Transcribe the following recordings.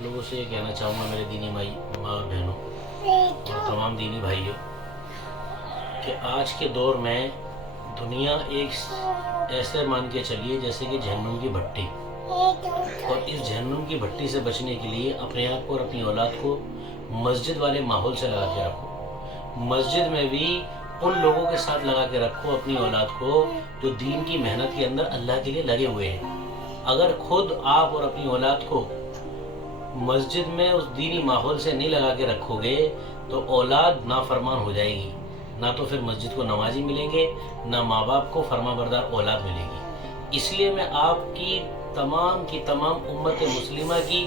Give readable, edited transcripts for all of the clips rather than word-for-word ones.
आप लोगों से ये कहना चाहूँगा मेरे दीनी भाई माँ और बहनों और तमाम दीनी भाइयों कि आज के दौर में दुनिया एक ऐसे मान के चलिए जैसे कि जहन्नुम की भट्टी, और इस जहन्नुम की भट्टी से बचने के लिए अपने आप को और अपनी औलाद को मस्जिद वाले माहौल से लगा के रखो। मस्जिद में भी उन लोगों के साथ लगा के रखो अपनी औलाद को जो दीन की मेहनत के अंदर अल्लाह के लिए लगे हुए हैं। अगर खुद आप और अपनी औलाद को मस्जिद में उस दीनी माहौल से नहीं लगा के रखोगे तो औलाद नाफरमान हो जाएगी, ना तो फिर मस्जिद को नमाजी मिलेंगे, ना माँ बाप को फरमाबरदार औलाद मिलेगी। इसलिए मैं आपकी तमाम उम्मत मुस्लिमा की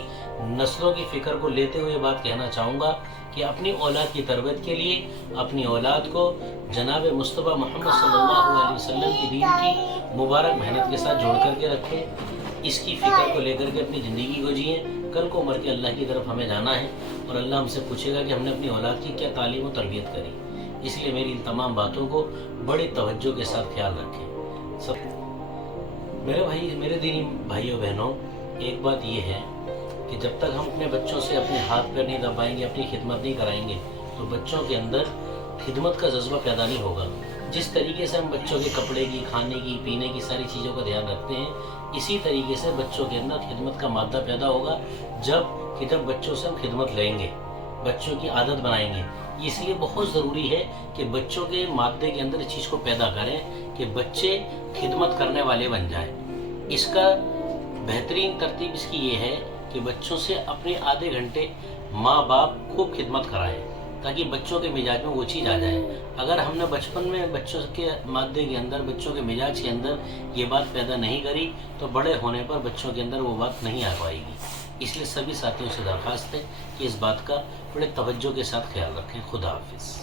नस्लों की फ़िक्र को लेते हुए बात कहना चाहूँगा कि अपनी औलाद की तरबियत के लिए अपनी औलाद को जनाब मुस्तफ़ा मोहम्मद सल्लल्लाहु अलैहि वसल्लम की दीन की मुबारक मेहनत के साथ जोड़ करके रखें। इसकी फ़िक्र को लेकर के अपनी ज़िंदगी को जिए। कल को मर के अल्लाह की तरफ हमें जाना है और अल्लाह हमसे पूछेगा कि हमने अपनी औलाद की क्या तालीम और तरबियत करी। इसलिए मेरी इन तमाम बातों को बड़ी तवज्जो के साथ ख्याल रखें। सब मेरे दीनी भाइयों बहनों, एक बात ये है कि जब तक हम अपने बच्चों से अपने हाथ पैर नहीं दबाएंगे, अपनी खिदमत नहीं कराएंगे, तो बच्चों के अंदर खिदमत का जज्बा पैदा नहीं होगा। जिस तरीके से हम बच्चों के कपड़े की, खाने की, पीने की सारी चीज़ों का ध्यान रखते हैं, इसी तरीके से बच्चों के अंदर खिदमत का मादा पैदा होगा। जब बच्चों से हम खिदमत लेंगे, बच्चों की आदत बनाएंगे। इसलिए बहुत ज़रूरी है कि बच्चों के मादे के अंदर इस चीज़ को पैदा करें कि बच्चे खिदमत करने वाले बन जाएं। इसका बेहतरीन तरतीब इसकी ये है कि बच्चों से अपने आधे घंटे माँ बाप खूब खिदमत कराएं ताकि बच्चों के मिजाज में वो चीज़ आ जाए। अगर हमने बचपन में बच्चों के मादे के अंदर, बच्चों के मिजाज के अंदर ये बात पैदा नहीं करी तो बड़े होने पर बच्चों के अंदर वो बात नहीं आ पाएगी। इसलिए सभी साथियों से दरख्वास्त है कि इस बात का बड़े तवज्जो के साथ ख्याल रखें। खुदा हाफिज़।